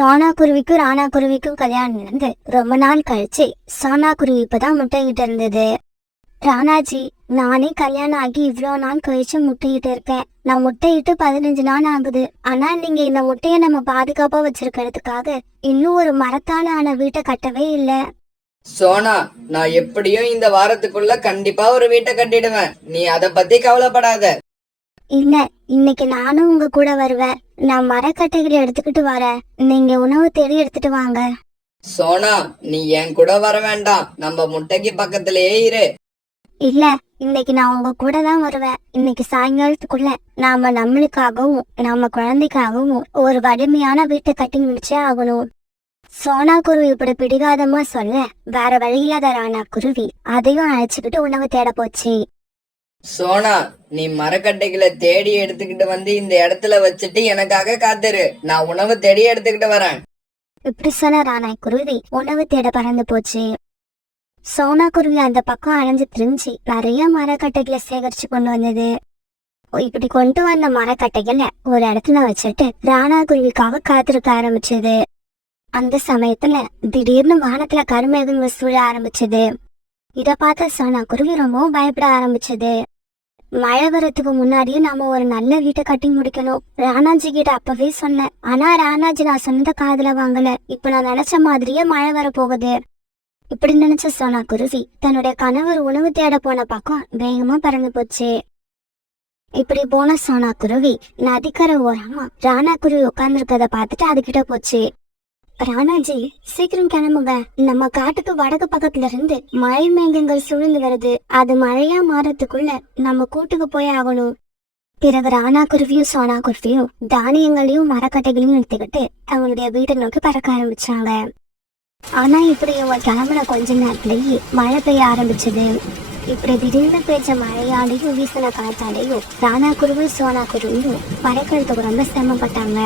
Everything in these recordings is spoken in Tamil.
சோனா குருவிக்கும் ராணா குருவிக்கும் கல்யாணம் நடந்து ரொம்ப நாள் கழிச்சு சோனா குருவி இப்பதான் முட்டைகிட்டு இருந்தது. ராணாஜி, நானே கல்யாணம் ஆகி இவ்வளோ நாள் கழிச்சு முட்டையிட்டு இருக்கேன். நான் முட்டையிட்டு 15 நாள் ஆகுது. ஆனா நீங்க இந்த முட்டைய நம்ம பாதுகாப்பா வச்சிருக்கிறதுக்காக இன்னும் ஒரு மரத்தால ஆன வீட்டை கட்டவே இல்ல. சோனா, நான் எப்படியும் இந்த வாரத்துக்குள்ள கண்டிப்பா ஒரு வீட்டை கட்டிடுவேன். நீ அத பத்தி கவலைப்படாத. இல்ல, இன்னைக்கு நானும் உங்க கூட வருவேன். நான் மரக்கட்டைகளை எடுத்துக்கிட்டு வரேன். நீங்க உணவு தேடி எடுத்துட்டு வாங்க. சோனா, நீ என் கூட வர வேண்டாம். நம்ம முட்டைக்கு பக்கத்திலேயே இரு. இல்ல, இன்னைக்கு நான் உங்க கூட தான் வருவேன். இன்னைக்கு சாயங்காலத்துக்குள்ள நாம நம்மளுக்காகவும் நம்ம குழந்தைக்காகவும் ஒரு வலிமையான வீட்டை கட்டி முடிச்சே ஆகணும். சோனா குருவி இப்படி பிடிவாதமா சொல்ல வேற வழியில்லாத ராணா குருவி அதையும் அழைச்சுக்கிட்டு உணவு தேட போச்சு. சோனா, நீ மரக்கட்டைகளை தேடி எடுத்துக்கிட்டு வந்து இந்த இடத்துல வச்சுட்டு எனக்காக காத்துரு. நான் உணவு தேடி எடுத்துக்கிட்டு வரேன். இப்படி சொன்ன ராணா குருவி உணவு தேட பறந்து போச்சு. சோனா குருவி அந்த பக்கம் அலைஞ்சு திரிஞ்சு நிறைய மரக்கட்டைகளை சேகரிச்சு கொண்டு வந்தது. இப்படி கொண்டு வந்த மரக்கட்டைகளை ஒரு இடத்துல வச்சுட்டு ராணா குருவிக்காக காத்திருக்க ஆரம்பிச்சது. அந்த சமயத்துல திடீர்னு வானத்துல கருமேகங்கள் சூழ ஆரம்பிச்சது. இத பார்த்த சோனா குருவி ரொம்பவும் பயப்பட ஆரம்பிச்சது. மழை வரத்துக்கு முன்னாடியே நாம ஒரு நல்ல வீட்டை கட்டி முடிக்கணும். ராணாஜி கிட்ட அப்பவே சொன்னேன். ஆனா ராணாஜி நான் சொன்னத காதுல வாங்கல. இப்ப நான் நினைச்ச மாதிரியே மழை வர போகுது. இப்படி நினைச்ச சோனா குருவி தன்னுடைய கணவர் உணவு தேட போன பக்கம் வேகமா பறந்து போச்சு. இப்படி போன சோனா குருவி நதிக்கரை ஓரமா ராணா குருவி உட்கார்ந்துருக்கத பார்த்துட்டு அதுகிட்ட போச்சு. ராணாஜி, சீக்கிரம் கிளம்புங்க. நம்ம காட்டுக்கு வடக்கு பக்கத்துல இருந்து மழை மேகங்கள் சூழ்ந்து வருது. அது மழையா மாறத்துக்குள்ள நம்ம கூட்டுக்கு போய் ஆகணும். பிறகு ராணா குருவியும் சோனா குருவியும் தானியங்களையும் மரக்கட்டைகளையும் எடுத்துக்கிட்டு அவங்களுடைய வீட்டை நோக்கி பறக்க ஆரம்பிச்சாங்க. ஆனா இப்படி இவங்க கிளம்புன கொஞ்ச நேரத்திலேயே மழை பெய்ய ஆரம்பிச்சது. இப்படி திடீர்னு பெய்ச்ச மழையாலையும் வீசின காத்தாலையும் ராணா குருவி சோனா குருவியும் பறக்கிறதுக்கு ரொம்ப சிரமப்பட்டாங்க.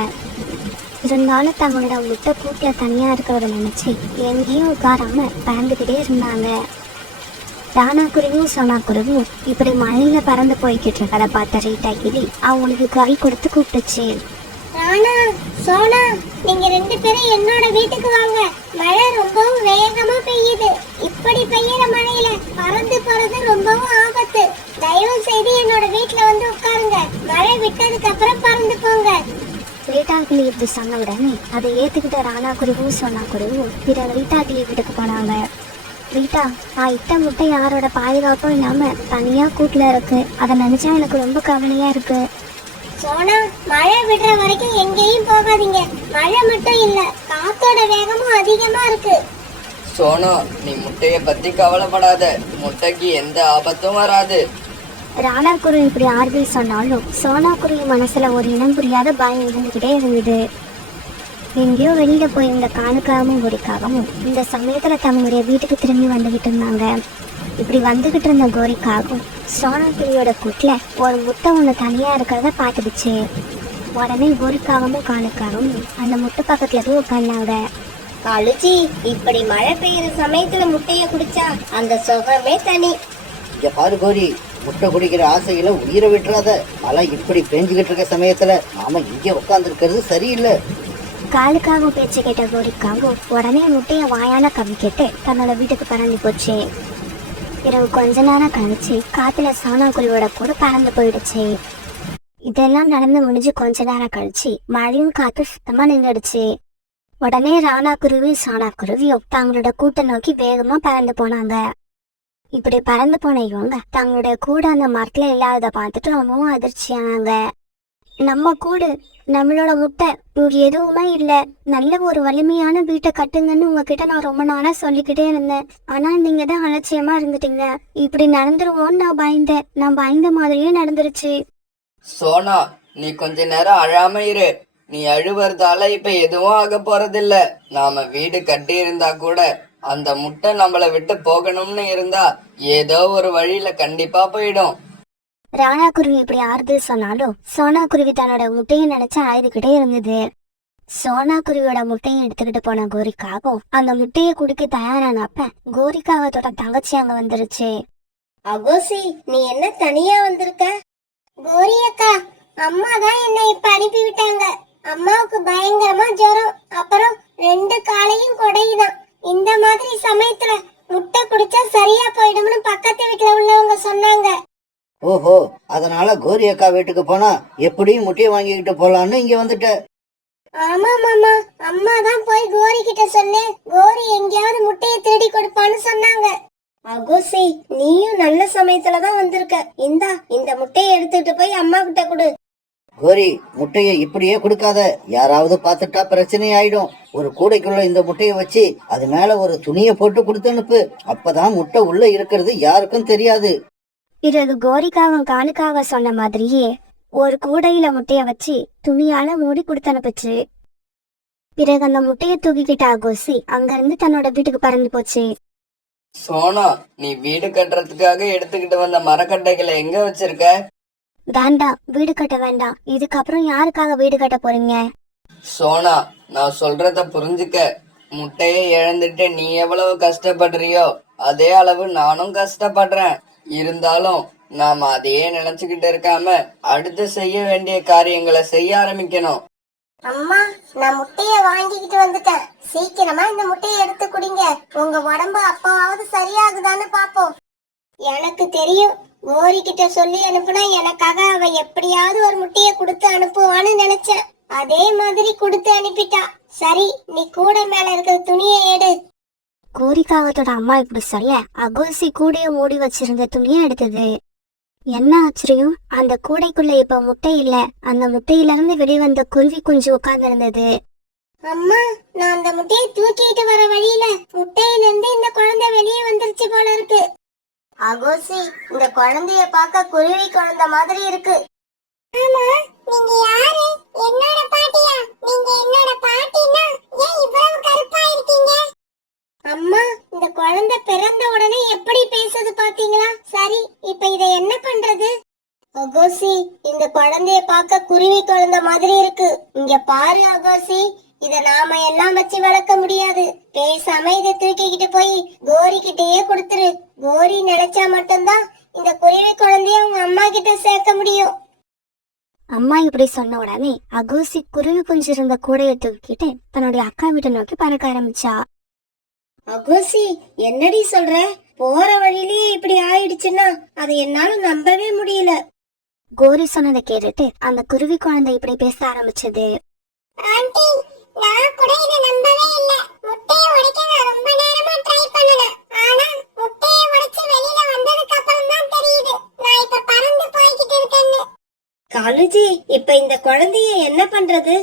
இருந்தாலும் தங்களோட முட்டை கூட்டில தனியா இருக்கிறத நினைச்சு எங்கேயும் உட்காராம பறந்துகிட்டே இருந்தாங்க. ராணா குருவியும் சோனா குருவியும் இப்படி மழையில பறந்து போய்கிட்டு இருக்கதை பார்த்த ரீட்டா கிளி அவங்களுக்கு கை கொடுத்து கூப்பிட்டுச்சு. ராணா, சோனா, நீங்க 2 பேரும் என்னோட வீட்டுக்கு வாங்க. மழை ரொம்பவும் வேகமா பெய்யுது. இப்படி பெய்யற மழையில பறந்து போறது ரொம்பவும் ஆபத்து. தயவு செய்து என்னோட வீட்டுல வந்து உட்காருங்க. மழை விட்டதுக்கு அப்புறம் பறந்து போங்க. ரீட்டா கிளி இப்படி சொன்ன உடனே அதை ஏத்துக்கிட்ட ராணா குருவியும் சோனா குருவியும் பிறகு ரீட்டா கிளி வீட்டுக்கு போனாங்க. ரீட்டா, நான் இட்ட முட்டை யாரோட பாதுகாப்பும் இல்லாம தனியா கூட்டுல இருக்கு. அதை நினைச்சா எனக்கு ரொம்ப கவலையா இருக்கு. சோனா, மழை விடுற வரைக்கும் எங்கேயும் போகாதீங்க. மழை மட்டும் இல்ல, காத்தோட வேகமும் அதிகமா இருக்கு. சோனா, நீ முட்டைய பத்தி கவலைப்படாத. முட்டைக்கு எந்த ஆபத்தும் வராது. ராணா குருவி இப்படி ஆறுதல் சொன்னாலும் சோனா குருவி மனசுல ஒரு இனம் புரியாத பயம் இருந்துகிட்டே இருந்தது. எங்கேயோ வெளியில போயிருந்த காணுக்காகவும் கோரிக்காகவும் இந்த சமயத்துல தங்களுடைய வீட்டுக்கு திரும்பி வந்துகிட்டு இருந்தாங்க. இப்படி வந்துகிட்டு இருந்த கோரிக்காகவும் சோனா குருவியோட கூட்டுல ஒரு முட்டை ஒண்ணு தனியா இருக்கிறத பார்த்துடுச்சு. உடனே கோரிக்காகவும் காணுக்காகவும் அந்த முட்டை பக்கத்துல போய் உட்கார்ந்தாங்க. அழுச்சி, இப்படி மழை பெய்யுற சமயத்துல முட்டைய குடிச்சா அந்த சுகமே தனி. இங்க பாரு கோரி, முட்டை குடிக்கிற ஆசையில உயிரை விட்டுறாத. மழை இப்படி பெஞ்சுக்கிட்டு இருக்க சமயத்துல நாம இங்கே உட்காந்துருக்கிறது சரியில்லை. காலுக்காகவும் பேச்சு கேட்ட கோரிக்காகவும் உடனே முட்டைய வாயால கவிக்கிட்டு தன்னோட வீட்டுக்கு பறந்து போச்சு. பிறகு கொஞ்ச நேரம் கழிச்சு காத்துல சோனா குருவியோட கூட பறந்து போயிடுச்சு. இதெல்லாம் நடந்து முடிஞ்சு கொஞ்ச நேரம் கழிச்சு மழையும் காத்து சுத்தமா நின்றுடுச்சு. உடனே ராணா குருவி சோனா குருவியும் தங்களோட கூட்டை நோக்கி வேகமா பறந்து போனாங்க. இப்படி பறந்து போன இவங்க தங்களுடைய கூட அந்த மரத்துல இல்லாததை பார்த்துட்டு ரொம்பவும் அதிர்ச்சியானாங்க. நம்ம கூடு, நம்மளோட முட்டை இங்க எதுவுமே இல்ல. நல்ல ஒரு வலிமையான வீட்டை கட்டுங்கன்னு உங்ககிட்ட நான் ரொம்ப நாளா சொல்லிக்கிட்டே இருந்தேன். ஆனா நீங்க தான் அலட்சியமா இருந்துட்டீங்க. இப்படி நடந்துருவோன்னு நான் பயந்தேன். நான் பயந்த மாதிரியே நடந்துருச்சு. சோனா, நீ கொஞ்ச நேரம் அழாம இரு. நீ அழுவறதால இப்ப எதுவும் ஆக போறதில்ல. நாம வீடு கட்டி இருந்தா கூட அந்த முட்டை நம்மளை விட்டு போகணும்னு இருந்தா ஏதோ ஒரு வழியில கண்டிப்பா போயிடும். ராணா குருவி இப்படி ஆறுதல் சொன்னாலும் சோனா குருவி தன்னோட முட்டையை நினைச்சு அழுதுகிட்டே இருந்தது. சோனா குருவியோட முட்டையை எடுத்துக்கிட்டு போன கோரிக்காகவும் அந்த முட்டையை குடிக்க தயாரானப்ப கோரிக்காவத்தோட தங்கச்சி அங்க வந்துருச்சு. அகோசி, நீ என்ன தனியா வந்திருக்க? கோரி அக்கா, அம்மா தான் என்னை இப்ப அனுப்பி விட்டாங்க. அம்மாவுக்கு பயங்கரமா ஜுரம், அப்புறம் 2 காலையும் கொடையுதான். இந்த மாதிரி சமயத்துல முட்டை குடிச்சா சரியா போயிடும்னு பக்கத்து வீட்டுல உள்ளவங்க சொன்னாங்க. ஓஹோ, அதனால கோரி அக்கா வீட்டுக்கு போனா எப்படியும் முட்டையை வாங்கிக்கிட்டு போலான்னு இங்க வந்துட்ட. ஆமா மாமா, அம்மா தான் போய் கோரி கிட்ட சொன்னேன். கோரி எங்கேயாவது முட்டையை தேடி கொடுப்பான்னு சொன்னாங்க. அகோசி, நீயும் நல்ல சமயத்துல தான் வந்திருக்க. இந்தா, இந்த முட்டையை எடுத்துட்டு போய் அம்மா கிட்ட கொடு. கோரி, முட்டையை இப்படியே கொடுக்காத, யாராவது பார்த்துட்டா பிரச்சனை ஆயிடும். ஒரு கூடைக்குள்ள இந்த முட்டையை வச்சு அது மேல ஒரு துணியை போட்டு கொடுத்து அனுப்பு. அப்பதான் முட்டை உள்ள இருக்கிறது யாருக்கும் தெரியாது. பிறகு கோரிக்காவும் காலுக்காக சொன்ன மாதிரியே ஒரு கூடையில முட்டைய வச்சு துணியால மூடி கொடுத்து அனுப்புச்சு. பிறகு அந்த முட்டையை தூக்கிக்கிட்ட அகோசி அங்கிருந்து தன்னோட வீட்டுக்கு பறந்து போச்சு. சோனா, நீ வீடு கட்டுறதுக்காக எடுத்துக்கிட்டு வந்த மரக்கட்டைகளை எங்க வச்சிருக்க? வேண்டாம், வீடு கட்ட வேண்டாம். இதுக்கப்புறம் யாருக்காக வீடு கட்ட போறீங்க? சோனா, நான் சொல்றத புரிஞ்சுக்க. முட்டையை இழந்துட்டு நீ எவ்வளவு கஷ்டப்படுறியோ அதே அளவு நானும் கஷ்டப்படுறேன். இருந்தாலும் நாம அதையே நினைச்சுக்கிட்டு இருக்காம அடுத்து செய்ய வேண்டிய காரியங்களை செய்ய ஆரம்பிக்கணும். அம்மா, நான் முட்டைய வாங்கிக்கிட்டு வந்துட்டேன். சீக்கிரமா இந்த முட்டையை எடுத்து குடிங்க. உங்க உடம்பு அப்பவாவது சரியாகுதான்னு பாப்போம். எனக்கு தெரியும், கோரி கிட்ட சொல்லி அனுப்புனா எனக்காக அவ எப்படியாவது ஒரு முட்டைய கொடுத்து அனுப்புவான்னு நினைச்சேன். அதே மாதிரி கொடுத்து அனுப்பிட்டா. சரி, நீ கூட மேல இருக்கிற துணியை எடு. கோரிக்காகத்தோட அம்மா இப்படி சொல்ல அகோசி கூடைய மூடி வச்சிருந்த துணியை எடுத்தது. என்ன ஆச்சரியம், அந்த கூடைக்குள்ள இப்ப முட்டை இல்ல. அந்த முட்டையில இருந்து வெளிவந்த குருவி குஞ்சு உட்கார்ந்து இருந்தது. அம்மா, நான் அந்த முட்டையை தூக்கிட்டு வர வழியில முட்டையில இருந்து இந்த குழந்தை வெளியே வந்துருச்சு போல இருக்கு. அகோசி, இந்த குழந்தைய பார்க்க குருவி குழந்தை மாதிரி இருக்கு. ஆமா, நீங்க யாரு? என்னோட பாட்டியா? நீங்க என்னோட பாட்டினா ஏன் இவ்வளவு கருப்பா இருக்கீங்க? அம்மா, இந்த குழந்தை பிறந்த உடனே எப்படி பேசுது பாத்தீங்களா? சரி, இப்ப இத என்ன பண்றது? அகோசி, இந்த குழந்தைய பார்க்க குருவி குழந்தை மாதிரி இருக்கு. இங்க பாரு அகோசி, இத நாம எல்லாம் வச்சு வளர்க்க முடியாது. பேசாம இதை தூக்கிக்கிட்டு போய் கோரி கிட்டயே கொடுத்துரு. கோரி நினைச்சா மட்டும்தான் இந்த குருவி குழந்தைய அவங்க அம்மா கிட்ட சேர்க்க முடியும். அம்மா இப்படி சொன்ன உடனே அகோசி குருவி குஞ்சு இருந்த கூடையை தூக்கிட்டு தன்னுடைய அக்கா வீட்டை நோக்கி பறக்க ஆரம்பிச்சா. அகோசி, என்னடி சொல்ற? போற வழியிலேயே இப்படி ஆயிடுச்சுன்னா அதை என்னால நம்பவே முடியல. கோரி சொன்னதை கேட்டுட்டு அந்த குருவி குழந்தை இப்படி பேச ஆரம்பிச்சது. ஆண்டி, நான் கூட இத நம்பவே இல்ல. முட்டையை உடைக்க நான் ரொம்ப நேரமா ட்ரை பண்ணேன். ஆனா முட்டையை உடைச்சு வெளியில வந்ததுக்கு அப்புறம் தான் தெரியுது நான் இப்ப பறந்து போய்கிட்டு இருக்கேன்னு. காலுஜி, இப்ப இந்த குழந்தைய என்ன பண்றது?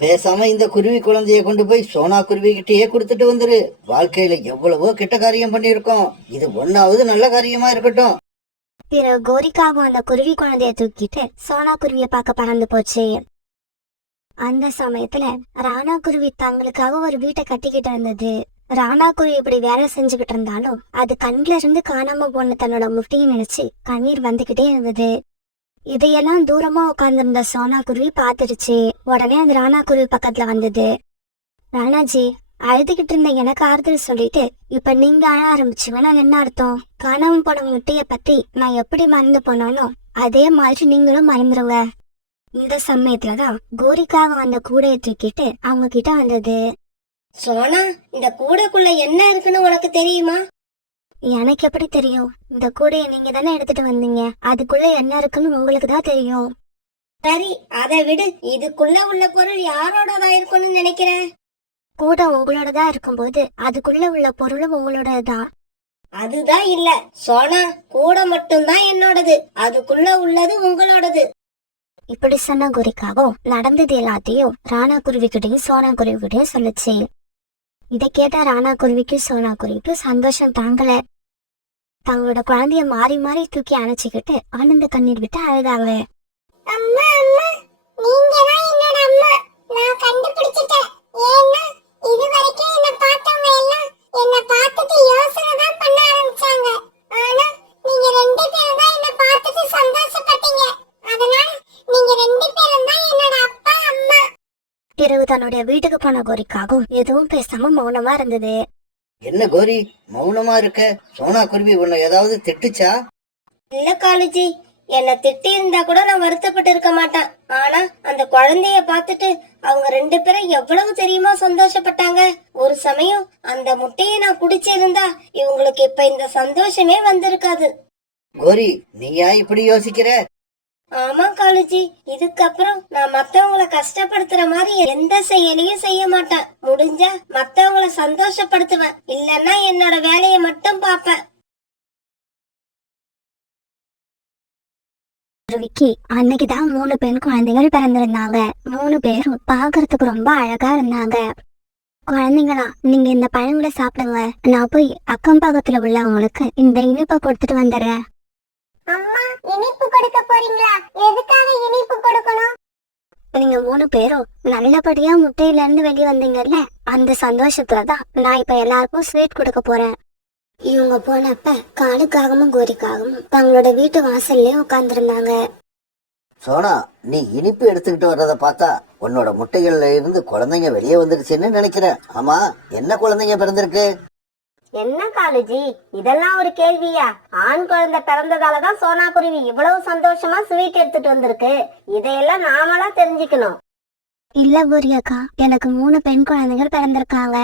பேசாம இந்த குருவி குழந்தைய கொண்டு போய் சோனா குருவி கிட்டயே கொடுத்துட்டு வந்துரு. வாழ்க்கையில எவ்வளவோ கெட்ட காரியம் பண்ணிருக்கோம், இது ஒன்னாவது நல்ல காரியமா இருக்கட்டும். பிறகு கோரிக்காவும் அந்த குருவி குழந்தைய தூக்கிட்டு சோனா குருவிய பார்க்க பறந்து போச்சு. அந்த சமயத்துல ராணா குருவி தங்களுக்காக ஒரு வீட்டை கட்டிக்கிட்டு இருந்தது. ராணா குருவி இப்படி வேலை செஞ்சுக்கிட்டு இருந்தாலும் அது கண்ல இருந்து காணாம போன தன்னோட முட்டையை நினைச்சு கண்ணீர் வந்துகிட்டே இருந்தது. இதையெல்லாம் தூரமா உட்கார்ந்திருந்த சோனா குருவி பாத்துருச்சு. உடனே அந்த ராணா குருவி பக்கத்துல வந்தது. ராணாஜி, அழுதுகிட்டு இருந்த எனக்கு ஆறுதல் சொல்லிட்டு இப்ப நீங்க அழ ஆரம்பிச்சுங்கன்னா என்ன அர்த்தம்? காணாம போன முட்டைய பத்தி நான் எப்படி மறந்து போனானோ அதே மாதிரி நீங்களும் மறந்துருங்க. இந்த சமயத்துலதான் கோரிக்காக வந்த கூடையை தூக்கிட்டு அவங்க கிட்ட வந்தது. சோனா, இந்த கூடைக்குள்ள என்ன இருக்குன்னு உனக்கு தெரியுமா? எனக்கு எப்படி தெரியும்? இந்த கூடையை நீங்க தானே எடுத்துட்டு வந்தீங்க. அதுக்குள்ள என்ன இருக்குன்னு உங்களுக்கு தான் தெரியும். சரி, அதை விடு. இதுக்குள்ள உள்ள பொருள் யாரோடதா இருக்கும்னு நினைக்கிறேன்? கூடை உங்களோடதான் இருக்கும்போது அதுக்குள்ள உள்ள பொருளும் உங்களோடதுதான். அதுதான் இல்ல சோனா, கூடை மட்டும்தான் என்னோடது. அதுக்குள்ள உள்ளது உங்களோடது. இப்படி சொன்ன கோரிக்காவும் நடந்தது எல்லாத்தையும் ராணா குருவிக்கிட்டையும் சோனா குருவிக்கிட்டையும் சொல்லுச்சு. இதை கேட்ட ராணா குருவிக்கு சோனா குருவிக்கு சந்தோஷம் தாங்கல. தங்களோட குழந்தைய மாறி மாறி தூக்கி அணைச்சுக்கிட்டு ஆனந்த கண்ணீர் விட்டு அழுதாங்க. அம்மா, அம்மா, நீங்க தான் என்னோட அம்மா. நான் கண்டுபிடிச்சிட்டேன். ஏன்னா இது வரைக்கும் என்ன பார்த்தவங்க எல்லாம் என்ன பார்த்துட்டு யோசனை தான் பண்ண ஆரம்பிச்சாங்க. ஆனா நீங்க 2 பேரும் தான் என்ன பார்த்துட்டு சந்தோஷப்பட்டீங்க. அதனால நீங்க 2 பேரும் தான் என்னோட அப்பா அம்மா. பிறகு தன்னுடைய வீட்டுக்கு போன கோரிக்காகவும் எதுவும் பேசாம மௌனமா இருந்தது. என்ன கோரி, மௌனமா இருக்க? சோனா குருவி உன்னை ஏதாவது திட்டுச்சா? இல்ல காலுஜி, என்னை திட்டி இருந்தா கூட நான் வருத்தப்பட்டு இருக்க மாட்டேன். ஆனா அந்த குழந்தைய பார்த்துட்டு அவங்க 2 பேரும் எவ்வளவு தெரியுமா சந்தோஷப்பட்டாங்க. ஒரு சமயம் அந்த முட்டையை நான் குடிச்சிருந்தா இவங்களுக்கு இப்ப இந்த சந்தோஷமே வந்திருக்காது. கோரி, நீயா இப்படி யோசிக்கிற? ஆமா காலுஜி, இதுக்கப்புறம் நான் மத்தவங்கள கஷ்டப்படுத்துற மாதிரி எந்த செயலையும் செய்ய மாட்டேன். முடிஞ்சா மத்தவங்கள சந்தோஷப்படுத்துவேன், இல்லன்னா என்னோட வேலையை மட்டும் பாப்பேன். விக்கி, அன்னைக்குதான் 3 பெண் குழந்தைகள் பிறந்திருந்தாங்க. 3 பேரும் பாக்குறதுக்கு ரொம்ப அழகா இருந்தாங்க. குழந்தைங்களா, நீங்க இந்த பழங்களை சாப்பிடுங்க. நான் போய் அக்கம் பக்கத்துல உள்ளவங்களுக்கு இந்த இனிப்பை கொடுத்துட்டு வந்துடுறேன். அம்மா, இனிப்பு கொடுக்க போறீங்களா? எதுக்காக இனிப்பு கொடுக்கணும்? நீங்க 3 பேரும் நல்லபடியா முட்டையில இருந்து வெளியே வந்தீங்கல்ல, அந்த சந்தோஷத்துலதான் நான் இப்ப எல்லாருக்கும் ஸ்வீட் கொடுக்க போறேன். இவங்க போனப்ப காலுக்காகவும் கோரிக்காகவும் தங்களோட வீட்டு வாசல்லே உட்கார்ந்துருந்தாங்க. சோனா, நீ இனிப்பு எடுத்துக்கிட்டு வர்றத பார்த்தா உன்னோட முட்டைகள்ல இருந்து குழந்தைங்க வெளியே வந்துருச்சுன்னு நினைக்கிறேன். ஆமா, என்ன குழந்தைங்க பிறந்திருக்கு? என்ன காலுஜி, இதெல்லாம் ஒரு கேள்வியா? ஆண் குழந்தை பிறந்ததாலதான் சோனா குருவி இவ்வளவு சந்தோஷமா ஸ்வீட் எடுத்துட்டு வந்திருக்கு. இதையெல்லாம் நாமளா தெரிஞ்சுக்கணும். இல்ல கோரி அக்கா, எனக்கு 3 பெண் குழந்தைகள் பிறந்திருக்காங்க.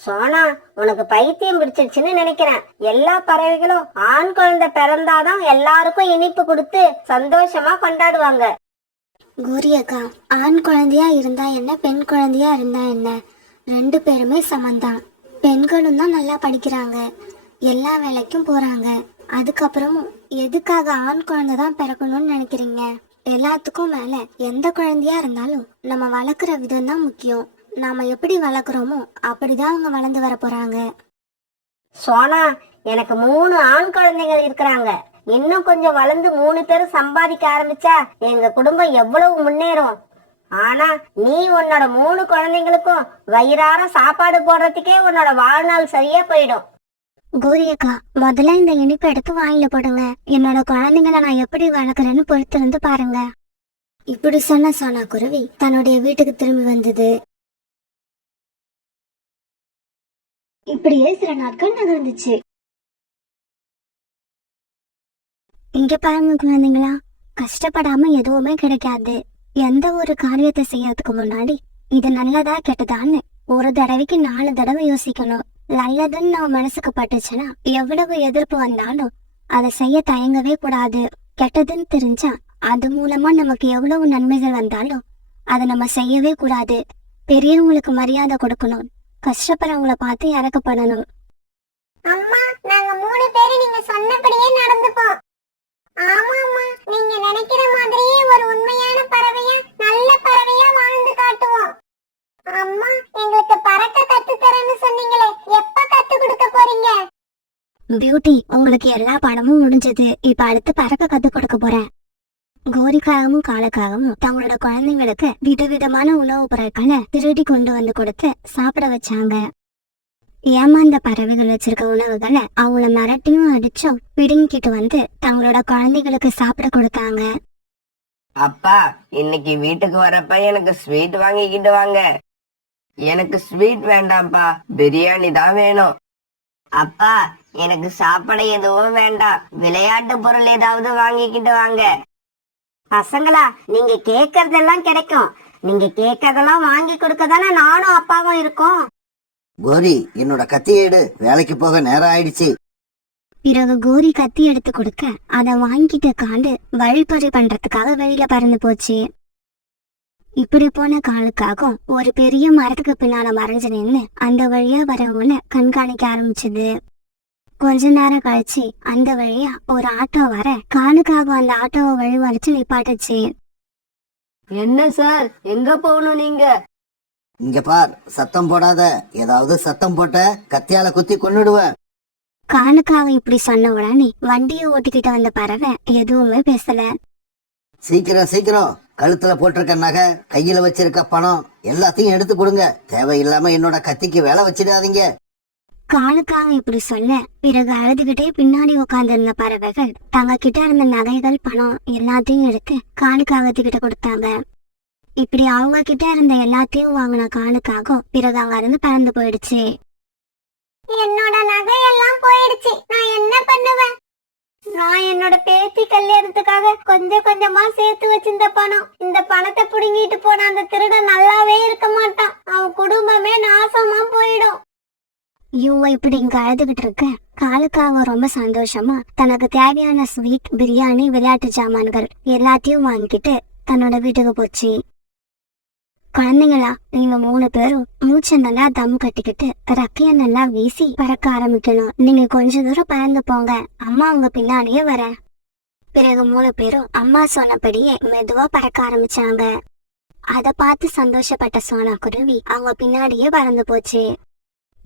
சோனா, உனக்கு பைத்தியம் பிடிச்சிருச்சுன்னு நினைக்கிறேன். எல்லா பறவைகளும் ஆண் குழந்தை பிறந்தாதான் எல்லாருக்கும் இனிப்பு கொடுத்து சந்தோஷமா கொண்டாடுவாங்க. கோரி அக்கா, ஆண் குழந்தையா இருந்தா என்ன, பெண் குழந்தையா இருந்தா என்ன, 2 பேருமே சமந்தான். பெண்களும் தான் நல்லா படிக்கிறாங்க, எல்லா வேலைக்கும் போறாங்க. அதுக்கப்புறமும் எதுக்காக ஆண் குழந்தை தான் பிறக்கணும்னு நினைக்கிறீங்க? எல்லாத்துக்கும் மேல எந்த குழந்தையா இருந்தாலும் நம்ம வளர்க்குற விதம் தான் முக்கியம். நாம எப்படி வளர்க்குறோமோ அப்படிதான் அவங்க வளர்ந்து வர போறாங்க. சோனா, எனக்கு 3 ஆண் குழந்தைகள் இருக்கிறாங்க. இன்னும் கொஞ்சம் வளர்ந்து 3 பேரும் சம்பாதிக்க ஆரம்பிச்சா எங்க குடும்பம் எவ்வளவு முன்னேறும். ஆனா நீ உன்னோட 3 குழந்தைங்களுக்கும் வயிறார சாப்பாடு போடுறதுக்கே உன்னோட வாழ்நாள் சரியா போயிடும். கோரி அக்கா, முதல்ல இந்த இனிப்பை எடுத்து வாயில போடுங்க. என்னோட குழந்தைங்களை நான் எப்படி வளர்க்குறேன்னு பொறுத்து இருந்து பாருங்க. இப்படி சொன்ன சோனா குருவி தன்னுடைய வீட்டுக்கு திரும்பி வந்தது. இப்படியே சில நாட்கள் நகர்ந்துச்சு. இங்க பாருங்க குழந்தைங்களா, கஷ்டப்படாம எதுவுமே கிடைக்காது. எந்த ஒரு காரியத்தை செய்யறதுக்கு முன்னாடி இது நல்லதா கெட்டதான்னு ஒரு தடவைக்கு 4 தடவை யோசிக்கணும். நல்லதுன்னு நம்ம மனசுக்கு பட்டுச்சுன்னா எவ்வளவு எதிர்ப்பு வந்தாலும் அதை செய்ய தயங்கவே கூடாது. கெட்டதுன்னு தெரிஞ்சா அது மூலமா நமக்கு எவ்வளவு நன்மைகள் வந்தாலும் அதை நம்ம செய்யவே கூடாது. பெரியவங்களுக்கு மரியாதை கொடுக்கணும், கஷ்டப்படுறவங்கள பார்த்து இறக்கப்படணும். அம்மா, நாங்க 3 பேரும் நீங்க சொன்னபடியே நடந்துப்போம். ஆமாம்மா, நீங்க நினைக்கிற மாதிரியே ஒரு உண்மையான பறவையா, நல்ல பறவையா வாழ்ந்து காட்டுவோம். அம்மா, எங்களுக்கு பறக்க கத்து தரேன்னு சொன்னீங்களே, எப்ப கத்து கொடுக்க போறீங்க? பியூட்டி, உங்களுக்கு எல்லா பாடமும் முடிஞ்சது. இப்ப அடுத்து பறக்க கத்து கொடுக்க போறேன். கோரிக்காகவும் காலுக்காகவும் தங்களோட குழந்தைங்களுக்கு விதவிதமான உணவுப் பொருட்களை திருடி கொண்டு வந்து கொடுத்து சாப்பிட வச்சாங்க. ஏமாந்த பறவைகள் வச்சிருக்க உணவுகளை அவங்கள மிரட்டியும் அடிச்சும் பிடுங்கிட்டு வந்து தங்களோட குழந்தைகளுக்கு சாப்பிட கொடுத்தாங்க. அப்பா, இன்னைக்கு வீட்டுக்கு வரப்ப எனக்கு ஸ்வீட் வாங்கிக்கிட்டு வாங்க. எனக்கு ஸ்வீட் வேண்டாம்ப்பா, பிரியாணி தான் வேணும். அப்பா, எனக்கு சாப்பாடு எதுவும் வேண்டாம், விளையாட்டு பொருள் ஏதாவது வாங்கிக்கிட்டு வாங்க. பசங்களா, நீங்க கேக்குறதெல்லாம் கிடைக்கும். நீங்க கேட்கறதெல்லாம் வாங்கி கொடுக்க தானே நானும் அப்பாவும் இருக்கோம். கோரி, என்னோட கத்தியை எடு, வேலைக்கு போக நேரம் ஆயிடுச்சு. பிறகு கோரி கத்தி எடுத்து கொடுக்க அதை வாங்கிட்டு காண்டு வழிப்பறி பண்றதுக்காக வெளியில பறந்து போச்சு. இப்படி போன காலுக்காகவும் ஒரு பெரிய மரத்துக்கு பின்னால மறைஞ்சு நின்று அந்த வழியா வரவங்கள கண்காணிக்க ஆரம்பிச்சது. கொஞ்ச நேரம் கழிச்சு அந்த வழியா ஒரு ஆட்டோ வர காலுக்காகவும் அந்த ஆட்டோவை வழி வரைச்சு நிப்பாட்டுச்சு. என்ன சார், எங்க போகணும் நீங்க? இங்க பார், சத்தம் போடாத. ஏதாவது சத்தம் போட்ட கத்தியால குத்தி கொன்னுடுவேன். காலுக்காக இப்படி சொன்ன உடனே வண்டியை ஓட்டிக்கிட்டு வந்த பறவை எதுவுமே பேசல. சீக்கிரம் சீக்கிரம், கழுத்துல போட்டிருக்க நகை, கையில வச்சிருக்க பணம் எல்லாத்தையும் எடுத்து கொடுங்க. தேவையில்லாம என்னோட கத்திக்கு வேலை வச்சிடாதீங்க. காலுக்காக இப்படி சொல்ல பிறகு அழுதுகிட்டே பின்னாடி உட்கார்ந்து இருந்த பறவைகள் தங்க கிட்ட இருந்த நகைகள், பணம் எல்லாத்தையும் எடுத்து காலுக்காகத்துக்கிட்ட கொடுத்தாங்க. இப்படி அவங்க கிட்ட இருந்த எல்லாத்தையும் வாங்கின காலுக்காக பிறகு அங்க இருந்து பறந்து போயிடுச்சு. என்னோட நகையெல்லாம் போயிடுச்சு, நான் என்ன பண்ணுவேன்? நான் என்னோட பேத்தி கல்யாணத்துக்காக கொஞ்சம் கொஞ்சமா சேர்த்து வச்சிருந்த பணம். இந்த பணத்தை புடுங்கிட்டு போன அந்த திருடன் நல்லாவே இருக்க மாட்டான். அவன் குடும்பமே நாசமா போயிடும். இவ இப்படி இங்க அழுதுகிட்டு இருக்க காலுக்காக ரொம்ப சந்தோஷமா தனக்கு தேவையான ஸ்வீட், பிரியாணி, விளையாட்டு ஜாமான்கள் எல்லாத்தையும் வாங்கிட்டு தன்னோட வீட்டுக்கு போச்சு. குழந்தைங்களா, நீங்க 3 பேரும் மூச்சை நல்லா தம் கட்டிக்கிட்டு ரெக்கைய நல்லா வீசி பறக்க ஆரம்பிக்கணும். நீங்க கொஞ்ச தூரம் பறந்து போங்க, அம்மா உங்க பின்னாடியே வர. பிறகு 3 பேரும் அம்மா சொன்னபடியே மெதுவா பறக்க ஆரம்பிச்சாங்க. அத பார்த்து சந்தோஷப்பட்ட சோனா குருவி அவங்க பின்னாடியே பறந்து போச்சு.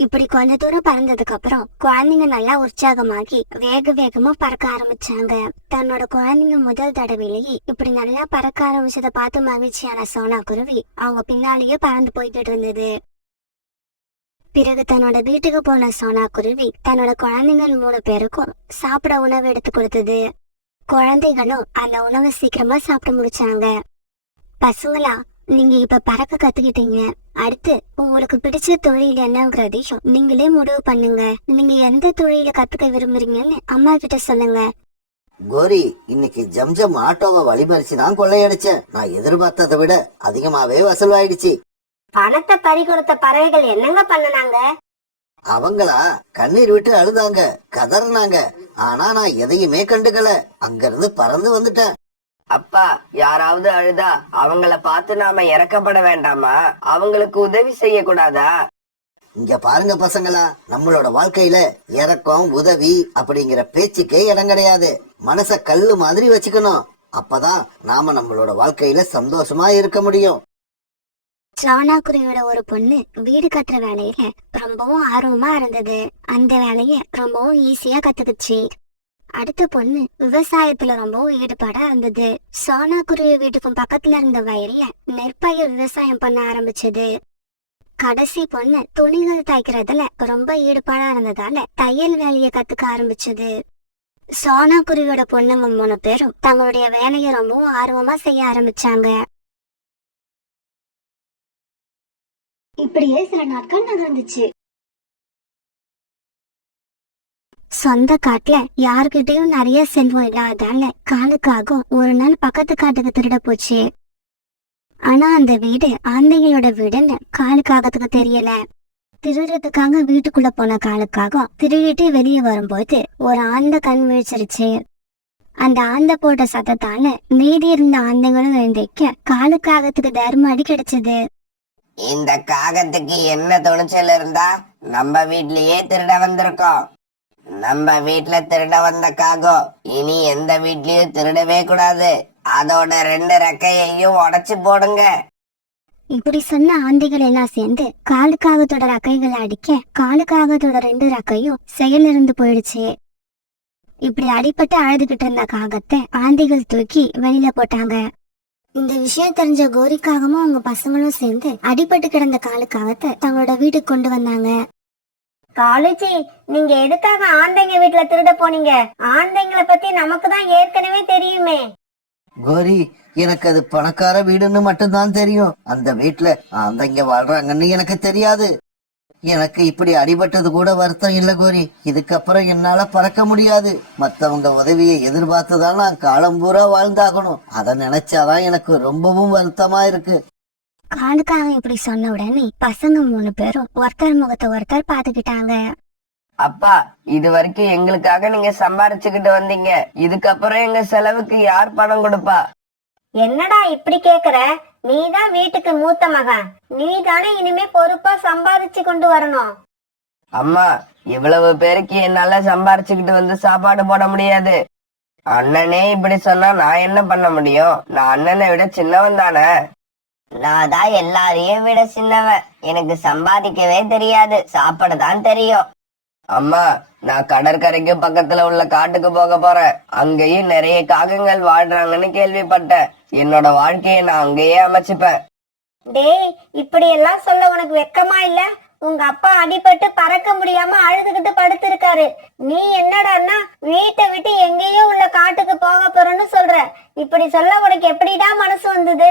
இப்படி கொஞ்ச தூரம் பறந்ததுக்கு அப்புறம் குழந்தைங்க நல்லா உற்சாகமாகி வேக வேகமா பறக்க ஆரம்பிச்சாங்க. தன்னோட குழந்தைங்க முதல் தடவையிலேயே இப்படி நல்லா பறக்க ஆரம்பிச்சதை பார்த்து மகிழ்ச்சியான சோனா குருவி அவங்க பின்னாலேயே பறந்து போய்கிட்டு இருந்தது. பிறகு தன்னோட வீட்டுக்கு போன சோனா குருவி தன்னோட குழந்தைங்கள் 3 பேருக்கும் சாப்பிட உணவு எடுத்து கொடுத்தது. குழந்தைகளும் அந்த உணவை சீக்கிரமா சாப்பிட்டு முடிச்சாங்க. பசங்களா, நீங்க இப்ப பறக்க கத்துக்கிட்டீங்க. அடுத்து உங்களுக்கு பிடிச்ச தொழில் என்னங்கிறதையும் நீங்களே முடிவு பண்ணுங்க. நீங்க எந்த தொழில கத்துக்க விரும்புறீங்கன்னு அம்மா கிட்ட சொல்லுங்க. கோரி, இன்னைக்கு ஜம்ஜம் ஆட்டோவை வழிபறிச்சு தான் கொள்ளையடிச்சேன். நான் எதிர்பார்த்ததை விட அதிகமாவே வசூலாயிடுச்சு. பணத்தை பறி கொடுத்த பறவைகள் என்னங்க பண்ணுனாங்க? அவங்களா கண்ணீர் விட்டு அழுதாங்க, கதறினாங்க. ஆனா நான் எதையுமே கண்டுக்கல. அங்கிருந்து பறந்து வந்துட்டேன். அப்பா, யாராவது அழுதா அவங்கள பார்த்து நாம இறக்கப்பட வேண்டாமா? அவங்களுக்கு உதவி செய்ய கூடாதா? இங்க பாருங்க பசங்களா, நம்மளோட வாழ்க்கையில இறக்கம், உதவி அப்படிங்கிற பேச்சுக்கே இடம் கிடையாது. மனச கல்லு மாதிரி வச்சுக்கணும். அப்பதான் நாம நம்மளோட வாழ்க்கையில சந்தோஷமா இருக்க முடியும். சோனா குருவியோட ஒரு பொண்ணு வீடு கட்டுற வேலையில ரொம்பவும் ஆர்வமா இருந்தது. அந்த வேலைய ரொம்பவும் ஈஸியா கத்துக்குச்சு. அடுத்த பொண்ணு விவசாயத்துல ரொம்பவும் ஈடுபாடா இருந்தது. சோனா குருவி வீட்டுக்கும் பக்கத்துல இருந்த வயல்ல நெற்பயிர் விவசாயம் பண்ண ஆரம்பிச்சது. கடைசி பொண்ணு துணிகள் தைக்கிறதுல ரொம்ப ஈடுபாடா இருந்ததால தையல் வேலையை கத்துக்க ஆரம்பிச்சது. சோனா குருவியோட பொண்ணுங்க 3 பேரும் தங்களுடைய வேலையை ரொம்பவும் ஆர்வமா செய்ய ஆரம்பிச்சாங்க. இப்படியே சில நாட்கள் நகர்ந்துச்சு. சொந்த காட்டுல யாருக்கிட்டையும் நிறைய செல்வம் இல்லாதால காலுக்காக ஒரு நாள் பக்கத்து காட்டுக்கு திருட போச்சு. ஆனா அந்த வீடு ஆந்தைகளோட வீடுன்னு காலுக்காகத்துக்கு தெரியல. திருடுறதுக்காக வீட்டுக்குள்ள போன காலுக்காக திருடிட்டு வெளியே வரும்போது ஒரு ஆந்தை கண் விழிச்சிருச்சு. அந்த ஆந்தை போட்ட சத்தத்தால மீதி இருந்த ஆந்தைகளும் எழுந்திருக்க காலுக்காகத்துக்கு தர்ம அடி கிடைச்சது. இந்த காகத்துக்கு என்ன துணிச்சல் இருந்தா நம்ம வீட்லயே திருட வந்திருக்கோம். நம்ம வீட்டுல திருட வந்த காகம் இனி எந்த வீட்லயும் திருடவே கூடாது. அதோட 2 ரெக்கையையும் உடைச்சு போடுங்க. இப்படி சொன்ன ஆந்தைகள் எல்லாம் சேர்ந்து காலுக்காகத்தோட ரெக்கைகளை அடிக்க காலுக்காகத்தோட 2 ரெக்கையும் செயலிருந்து போயிடுச்சு. இப்படி அடிபட்டு அழுதுகிட்டு இருந்த காகத்தை ஆந்தைகள் தூக்கி வெளியில போட்டாங்க. இந்த விஷயம் தெரிஞ்ச கோரிக்காகமும் அவங்க பசங்களும் சேர்ந்து அடிபட்டு கிடந்த காலுக்காகத்தை தங்களோட வீட்டுக்கு கொண்டு வந்தாங்க. காலேஜி, நீங்க எதுக்காக ஆந்தைங்க வீட்டுல திருட போனீங்க? ஆந்தைங்களை பத்தி நமக்கு தான் ஏற்கனவே தெரியுமே. கோரி, எனக்கு அது பணக்கார வீடுன்னு மட்டும்தான் தெரியும். அந்த வீட்டுல ஆந்தைங்க வாழ்றாங்கன்னு எனக்கு தெரியாது. எனக்கு இப்படி அடிபட்டது கூட வருத்தம் இல்ல கோரி. இதுக்கப்புறம் என்னால பறக்க முடியாது. மத்தவங்க உதவியை எதிர்பார்த்துதான் நான் காலம் பூரா வாழ்ந்தாகணும். அதை நினைச்சாதான் எனக்கு ரொம்பவும் வருத்தமா இருக்கு. காலுக்காக இப்படி சொன்ன உடனே பசங்க 3 பேரும் ஒருத்தர் முகத்தை ஒருத்தர் பாத்துக்கிட்டாங்க. அப்பா, இது வரைக்கும் எங்களுக்காக நீங்க சம்பாரிச்சுக்கிட்டு வந்தீங்க. இதுக்கப்புறம் எங்க செலவுக்கு யார் பணம் கொடுப்பா? என்னடா இப்படி கேக்குற? நீதான் வீட்டுக்கு மூத்த மகன். நீ தானே இனிமே பொறுப்பா சம்பாதிச்சு கொண்டு வரணும். அம்மா, இவ்வளவு பேருக்கு என்னால சம்பாரிச்சுக்கிட்டு வந்து சாப்பாடு போட முடியாது. அண்ணனே இப்படி சொன்னா நான் என்ன பண்ண முடியும்? நான் அண்ணனை விட சின்னவன் தானே. நான் தான் எல்லாரையும் விட சின்னவன். எனக்கு சம்பாதிக்கவே தெரியாது, சாப்பிட தான் தெரியும். அம்மா, நான் கடற்கரைக்கு பக்கத்துல உள்ள காட்டுக்கு போக போறேன். அங்கேயும் நிறைய காகங்கள் வாழ்றாங்கன்னு கேள்விப்பட்டேன். என்னோட வாழ்க்கையை நான் அங்கேயே அமைச்சுப்பேன். டேய், இப்படி எல்லாம் சொல்ல உனக்கு வெக்கமா இல்ல? உங்க அப்பா அடிபட்டு பறக்க முடியாம அழுதுகிட்டு படுத்திருக்காரு. நீ என்னடான்னா வீட்டை விட்டு எங்கேயோ உள்ள காட்டுக்கு போக போறேன்னு சொல்ற. இப்படி சொல்ல உனக்கு எப்படிடா மனசு வந்தது?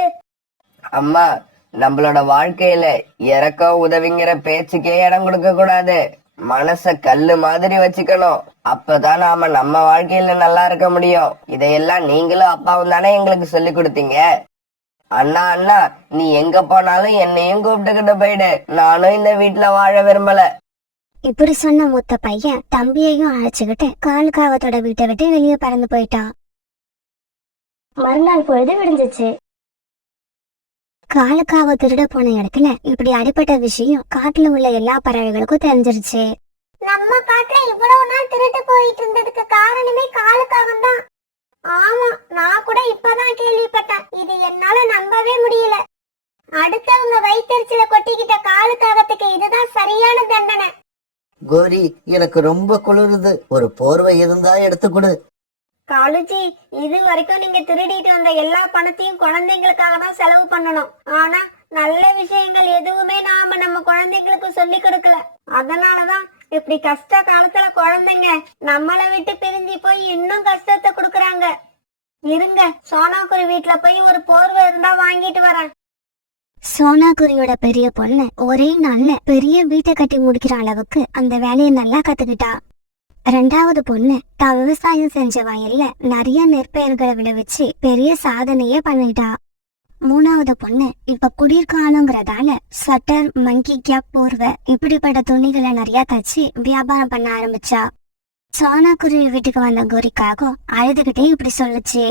அம்மா, நம்மளோட வாழ்க்கையில இறக்கம் உதவிங்கிற பேச்சுக்கே இடம் கொடுக்க கூடாது. மனச கல்லு மாதிரி வச்சுக்கணும். அப்பதான் நாம நம்ம வாழ்க்கையில நல்லா இருக்க முடியும். இதையெல்லாம் நீங்களும் அப்பாவும் தானே எங்களுக்கு சொல்லி கொடுத்தீங்க. அண்ணா அண்ணா, நீ எங்க போனாலும் என்னையும் கூப்பிட்டுக்கிட்டு போயிடு. நானும் இந்த வீட்டுல வாழ விரும்பல. இப்படி சொன்ன மூத்த பையன் தம்பியையும் அழைச்சுக்கிட்டு காலுக்காகத்தோட வீட்டை விட்டு வெளியே பறந்து போயிட்டான். மறுநாள் பொழுது விடிஞ்சிச்சு. காலுக்காக திருட போன இடத்துல இப்படி அடிப்பட்ட விஷயம் காட்டுல உள்ள எல்லா பறவைகளுக்கும் தெரிஞ்சிருச்சு. நம்ம காட்டுல இவ்வளவு நாள் திருட்டு போயிட்டு இருந்ததுக்கு காரணமே காலுக்காகம் தான். ஆமா, நான் கூட இப்பதான் கேள்விப்பட்டேன். இது என்னால நம்பவே முடியல. அடுத்தவங்க வயிற்றுல கொட்டிக்கிட்ட காலுக்காகத்துக்கு இதுதான் சரியான தண்டனை. கோரி, எனக்கு ரொம்ப குளிருது, ஒரு போர்வை இருந்தா எடுத்து கொடு. காலுஜி, இது வரைக்கும் நீங்க திருடிட்டு வந்த எல்லா பணத்தையும் குழந்தைங்களுக்காக தான் செலவு பண்ணணும். ஆனா நல்ல விஷயங்கள் எதுவுமே நாம நம்ம குழந்தைங்களுக்கு சொல்லி கொடுக்கல. அதனாலதான் இப்படி கஷ்ட காலத்துல குழந்தைங்க நம்மளை விட்டு பிரிஞ்சு போய் இன்னும் கஷ்டத்தை கொடுக்கறாங்க. இருங்க, சோனாக்குரு வீட்டுல போய் ஒரு போர்வை இருந்தா வாங்கிட்டு வரேன். சோனாக்குரியோட பெரிய பொண்ணு ஒரே நாள்ல பெரிய வீட்டை கட்டி முடிக்கிற அளவுக்கு அந்த வேலையை நல்லா கத்துக்கிட்டா. ரெண்டாவது பொண்ணு தான் விவசாயம் செஞ்ச வயல்ல நிறைய நெற்பயிர்களை விளைவிச்சு பெரிய சாதனையே பண்ணிட்டா. மூணாவது பொண்ணு இப்ப குளிர்காலங்கிறதால ஸ்வெட்டர், மங்கி கேப், போர்வை இப்படிப்பட்ட துணிகளை நிறைய தச்சு வியாபாரம் பண்ண ஆரம்பிச்சா. சோனாக்குருவி வீட்டுக்கு வந்த கோரிக்காக அழுதுகிட்டே இப்படி சொல்லுச்சு.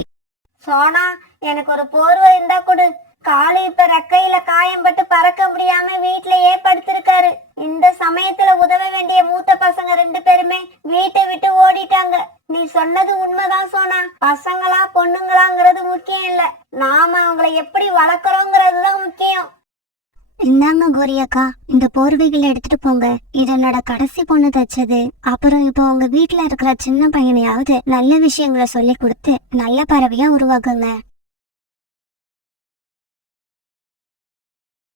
சோனா, எனக்கு ஒரு போர்வை இருந்தா கொடு. காலு இப்ப ரெக்கையில காயம்பட்டு பறக்க முடியாம வீட்லயே படுத்திருக்காரு. இந்த சமயத்துல உதவ வேண்டிய மூத்த பசங்க 2 பேருமே வீட்டை விட்டு ஓடிட்டாங்க. நீ சொன்னது உண்மைதான் சோனா. பசங்களா பொண்ணுங்களாங்கிறது முக்கியம் இல்ல, நாம அவங்களை எப்படி வளர்க்கறோங்கிறது தான் முக்கியம். இந்தாங்க கோரியக்கா, இந்த போர்வைகளை எடுத்துட்டு போங்க. இது என்னோட கடைசி பொண்ணு தச்சது. அப்புறம் இப்போ உங்க வீட்டுல இருக்கிற சின்ன பையனையாவது நல்ல விஷயங்களை சொல்லி கொடுத்து நல்ல பறவையா உருவாக்குங்க.